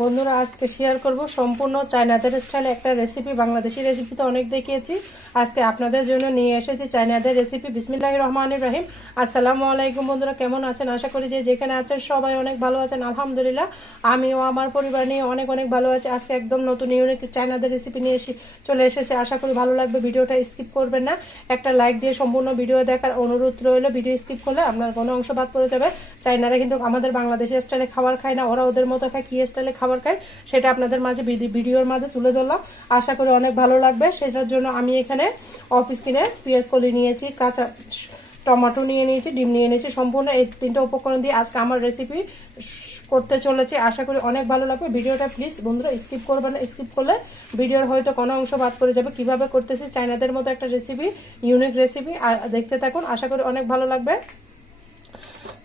বন্ধুরা, আজকে শেয়ার করব সম্পূর্ণ চায়নাদের স্টাইলে একটা রেসিপি বাংলাদেশি রেসিপি তো অনেক দেখিয়েছি। আজকে আপনাদের জন্য নিয়ে এসেছি চায়নাদের রেসিপি বিসমিল্লাহ রহমান রহিম। আসসালামু আলাইকুম বন্ধুরা, কেমন আছেন? আশা করি যে যেখানে আছেন সবাই অনেক ভালো আছেন, আলহামদুলিল্লাহ। আমিও, আমার পরিবার নিয়ে অনেক অনেক ভালো আছি। আজকে একদম নতুন ইউনিক চায়নাদের রেসিপি নিয়ে এসে চলে এসেছে। আশা করি ভালো লাগবে, ভিডিওটা স্কিপ করবেন না। একটা লাইক দিয়ে সম্পূর্ণ ভিডিও দেখার অনুরোধ রইল ভিডিও স্কিপ করলে আপনার কোনো অংশ বাদ পড়ে যাবে। চায়নারা কিন্তু আমাদের বাংলাদেশি স্টাইলে খাবার খায় না, ওরা ওদের মতো খায়, কি স্টাইলে খাবার খায় সেটা আপনাদের মাঝে ভিডিওর মাঝে তুলে ধরলাম। আশা করি অনেক ভালো লাগবে। সেটার জন্য আমি এখানে অফিস কিনে পেঁয়াজ কলি নিয়েছি, কাঁচা টমেটো নিয়ে নিয়েছি, ডিম নিয়ে নিয়েছি। সম্পূর্ণ এই তিনটা উপকরণ দিয়ে আজকে আমার রেসিপি করতে চলেছি। আশা করি অনেক ভালো লাগবে। ভিডিওটা প্লিজ বন্ধুরা স্কিপ করবে না স্কিপ করলে ভিডিওর হয়তো কোনো অংশ বাদ পড়ে যাবে। কীভাবে করতেছি চাইনাদের মতো একটা রেসিপি ইউনিক রেসিপি দেখতে থাকুন। আশা করি অনেক ভালো লাগবে।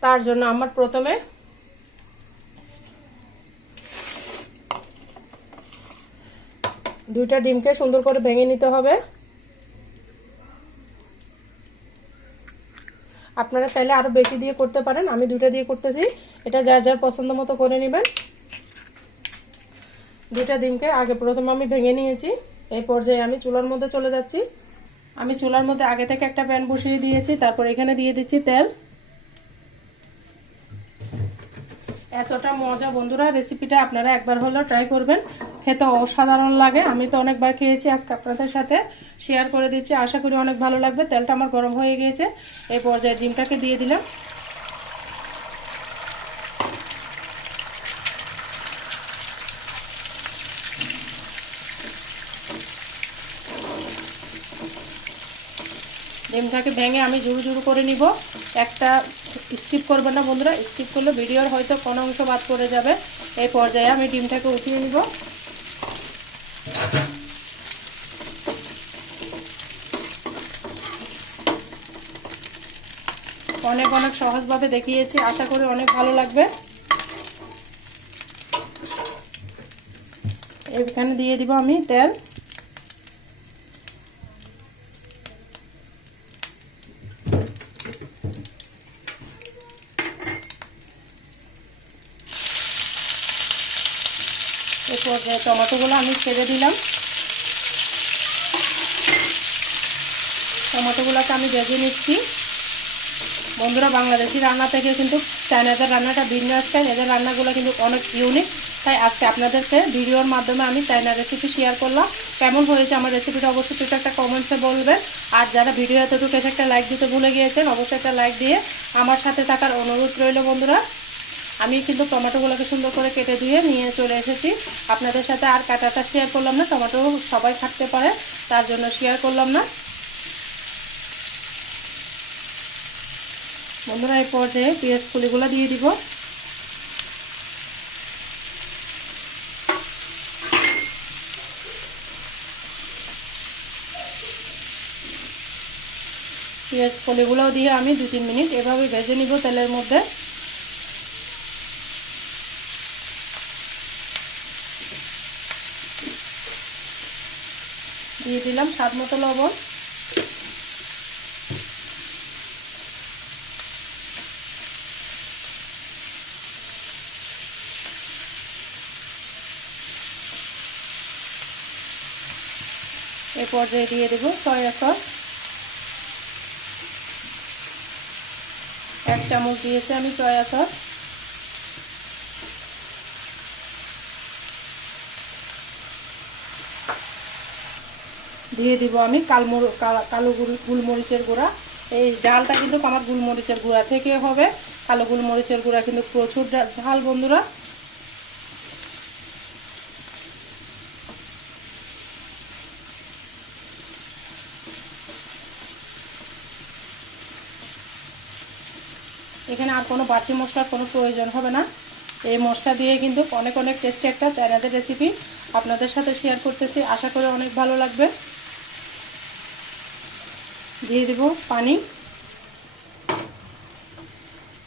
তার জন্য আমার প্রথমে দুইটা ডিমকে সুন্দর করে ভেঙে নিতে হবে। আপনারা চাইলে আরও বেশি দিয়ে করতে পারেন, আমি দুইটা দিয়ে করতেছি। এটা যার যার পছন্দ মতো করে নেবেন। দুইটা ডিমকে আগে প্রথমে আমি ভেঙে নিয়েছি এই পর্যায়ে আমি চুলার মধ্যে চলে যাচ্ছি, আমি চুলার মধ্যে আগে থেকে একটা প্যান বসিয়ে দিয়েছি, তারপর এখানে দিয়ে দিচ্ছি তেল। এতটা মজা বন্ধুরা রেসিপিটা আপনারা একবার হলেও ট্রাই করবেন। খেতে অসাধারণ লাগে। আমি তো অনেকবার খেয়েছি, আজকে আপনাদের সাথে শেয়ার করে দিচ্ছি। আশা করি অনেক ভালো লাগবে। তেলটা আমার গরম হয়ে গিয়েছে। এই পর্যায়ে ডিমটাকে দিয়ে দিলাম। ডিমটাকে ভেঙে আমি জুড়ু জুড়ু করে নিব। একটা স্কিপ করবেন না বন্ধুরা, স্কিপ করলে ভিডিওর হয়তো কোনো অংশ বাদ পড়ে যাবে। এই পর্যায়ে আমি ডিমটাকে উঠিয়ে নিব। অনেক অনেক সহজভাবে দেখিয়েছি, আশা করি অনেক ভালো লাগবে। এখানে দিয়ে দিব আমি তেল। টমেটোগুলো আমি ছেড়ে দিলাম, টমেটোগুলোকে আমি ভেজে নিচ্ছি। বন্ধুরা, বাংলাদেশি রান্না থেকে কিন্তু চায়নাদের রান্নাটা ভিন্ন স্টাইল এদের রান্নাগুলো কিন্তু অনেক ইউনিক তাই আজকে আপনাদেরকে ভিডিওর মাধ্যমে আমি চায়না রেসিপি শেয়ার করলাম। কেমন হয়েছে আমার রেসিপিটা অবশ্যই একটু একটা কমেন্টসে বলবেন। আর যারা ভিডিও এতটুকু এসে একটা লাইক দিতে ভুলে গিয়েছেন, অবশ্যই একটা লাইক দিয়ে আমার সাথে থাকার অনুরোধ রইল বন্ধুরা। আমি কিন্তু টমেটোগুলোকে সুন্দর করে কেটে ধুয়ে নিয়ে চলে এসেছি। আপনাদের সাথে আর কাটাটা শেয়ার করলাম না, টমেটো সবাই থাকতে পারে, তার জন্য শেয়ার করলাম না। বন্ধুরা, এই পর্যায়ে পেঁয়াজ ফুলিগুলো দিয়ে দিব। পেঁয়াজ ফলিগুলোও দিয়ে আমি দু তিন মিনিট এভাবে ভেজে নিব তেলের মধ্যে। দিয়ে দিলাম স্বাদ মতো লবণ। এ পর্যায়ে দিয়ে দেব সয়া সস। এক চামচ দিয়েছি আমি সয়া সস। দিয়ে দিব আমি কালমর কালো গুলমরিচের গুঁড়া। এই ঝালটা কিন্তু আমার গুলমরিচের গুঁড়া থেকে হবে। কালো গুলমরিচের গুঁড়া কিন্তু প্রচুর ঝাল বন্ধুরা। এখানে আর কোনো বাটি মশলার কোনো প্রয়োজন হবে না। এই মশলা দিয়ে কিন্তু অনেক অনেক টেস্টি একটা চায়নাদের রেসিপি আপনাদের সাথে শেয়ার করতেছি। আশা করি অনেক ভালো লাগবে। দিয়ে দেব পানি।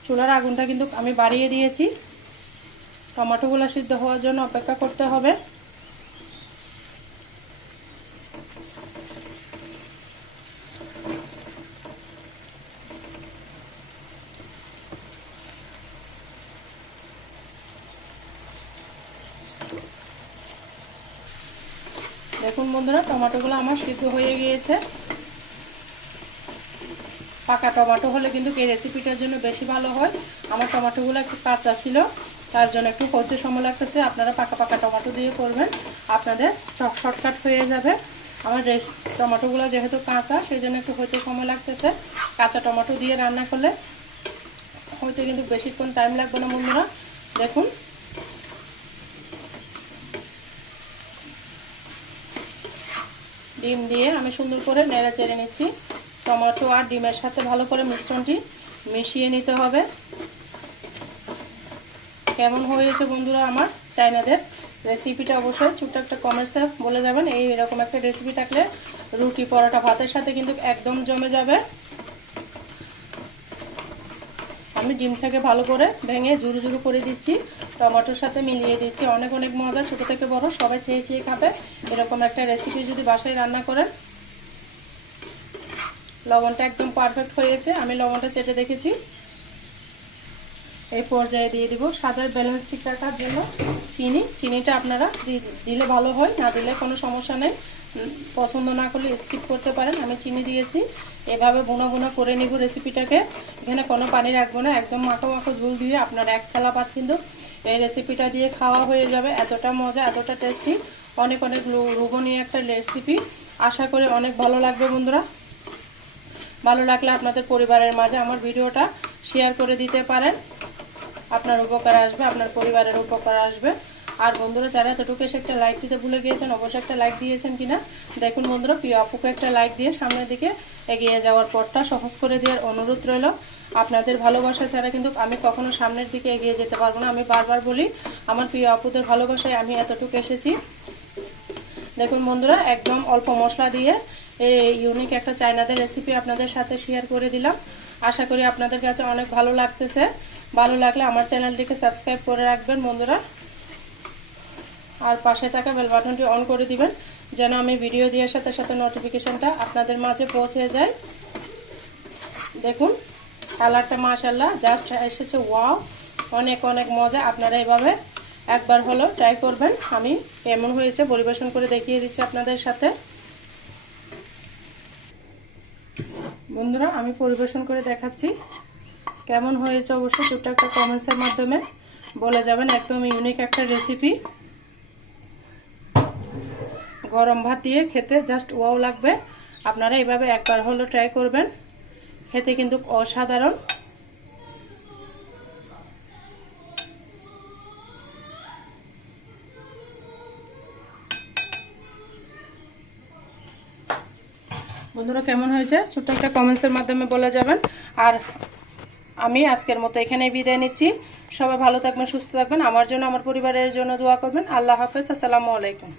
চুলার আগুনটা কিন্তু আমি বাড়িয়ে দিয়েছি। টমেটোগুলো সিদ্ধ হওয়ার জন্য অপেক্ষা করতে হবে। দেখুন বন্ধুরা, টমেটোগুলো আমার সিদ্ধ হয়ে গিয়েছে। পাকা টমেটো হলে কিন্তু এই রেসিপিটার জন্য বেশি ভালো হয়। আমার টমেটোগুলো একটু কাঁচা ছিল, তার জন্য একটু হইতে সময় লাগতেছে। আপনারা পাকা পাকা টমেটো দিয়ে করবেন, আপনাদের শর্টকাট হয়ে যাবে। আমার টমেটোগুলো যেহেতু কাঁচা, সেই জন্য একটু হইতে সময় লাগতেছে। কাঁচা টমেটো দিয়ে রান্না করলে হইতে কিন্তু বেশিক্ষণ টাইম লাগবে না বন্ধুরা। দেখুন। ডিম দিয়ে আমি সুন্দর করে নেড়ে চেড়ে নিচ্ছি। টমেটো আর ডিমের সাথে ভালো করে মিশ্রণটি মিশিয়ে নিতে হবে। কেমন হয়েছে বন্ধুরা আমার চাইনাদের রেসিপিটা অবশ্যই ছোট্ট একটা কমেন্টসে বলে যাবেন। এই এরকম একটা রেসিপি থাকলে রুটি, পরোটা, ভাতের সাথে কিন্তু একদম জমে যাবে। আমি ডিমটাকে ভালো করে ভেঙে জুরু জুরু করে দিচ্ছি। টমেটোর সাথে মিলিয়ে দিচ্ছি। অনেক অনেক মজা, ছোট থেকে বড়, সবাই চেয়ে চেয়ে খাবে। এরকম একটা রেসিপি যদি বাসায় রান্না করেন লবণটা একদম পারফেক্ট হয়েছে। আমি লবণটা চেটে দেখেছি। এই পর্যায়ে দিয়ে দিব স্বাদের ব্যালেন্স ঠিক রাখার জন্য চিনি। চিনিটা আপনারা দিলে ভালো হয়, না দিলে কোনো সমস্যা নেই। পছন্দ না করলে স্কিপ করতে পারেন। আমি চিনি দিয়েছি। এভাবে বোনা বুনো করে নিব রেসিপিটাকে এখানে কোনো পানি রাখব না। একদম মাখো মাখো ঝুল দিয়ে আপনার এক থালা ভাত কিন্তু এই রেসিপিটা দিয়ে খাওয়া হয়ে যাবে। এতটা মজা, এতটা টেস্টি অনেক অনেক রুবনীয় একটা রেসিপি আশা করি অনেক ভালো লাগবে বন্ধুরা। ভালো লাগলে আপনাদের পরিবারের মাঝে আমার ভিডিওটা শেয়ার করে দিতে পারেন। আপনার উপকার আসবে, আপনার পরিবারের উপকার আসবে। আর বন্ধুরা, যারা এতটুকু এসে একটা লাইক দিতে ভুলে গিয়েছেন, অবশ্যই একটা লাইক দিয়েছেন কিনা, দেখুন বন্ধুরা, প্রিয় আপুকে একটা লাইক দিয়ে সামনের দিকে এগিয়ে যাওয়ার পরটা সহজ করে দেওয়ার অনুরোধ রইল। আপনাদের ভালোবাসা ছাড়া কিন্তু আমি কখনো সামনের দিকে এগিয়ে যেতে পারব না। আমি বারবার বলি, আমার প্রিয় আপুদের ভালোবাসায় আমি এতটুকু এসেছি। দেখুন বন্ধুরা, একদম অল্প মশলা দিয়ে ইউনিক একটা চায়নাদের রেসিপি আপনাদের সাথে শেয়ার করে দিলাম। আশা করি আপনাদের কাছে অনেক ভালো লাগতেছে। ভালো লাগলে আমার চ্যানেলটিকে সাবস্ক্রাইব করে রাখবেন বন্ধুরা। আর পাশে থাকা বেল বাটনটি অন করে দিবেন, যেন আমি ভিডিও দেওয়ার সাথে সাথে নোটিফিকেশনটা আপনাদের মাঝে পৌঁছে যায়। দেখুন কালারটা মাশাল্লাহ জাস্ট এসেছে ওয়াও অনেক অনেক মজা, আপনারা এভাবে একবার হলো ট্রাই করবেন। আমি কেমন হয়েছে, পরিবেশন করে দেখিয়ে দিচ্ছি আপনাদের সাথে। বন্ধুরা, আমি পরিবেশন করে দেখাচ্ছি। কেমন হয়েছে অবশ্যই ছোট্ট একটা কমেন্টসের মাধ্যমে। বলে যাবেন, একদম ইউনিক একটা রেসিপি গরম ভাত দিয়ে খেতে জাস্ট ওয়াও লাগবে। আপনারা এভাবে একবার হলো ট্রাই করবেন। খেতে কিন্তু অসাধারণ। বন্ধুরা, কেমন হয়েছে? ছোট্ট একটা কমেন্টসের মাধ্যমে বলে যাবেন। আর আমি আজকের মতো এখানেই বিদায় নিচ্ছি। সবাই ভালো থাকবেন, সুস্থ থাকবেন। আমার জন্য, আমার পরিবারের জন্য দোয়া করবেন। আল্লাহ হাফেজ। আসসালামু আলাইকুম।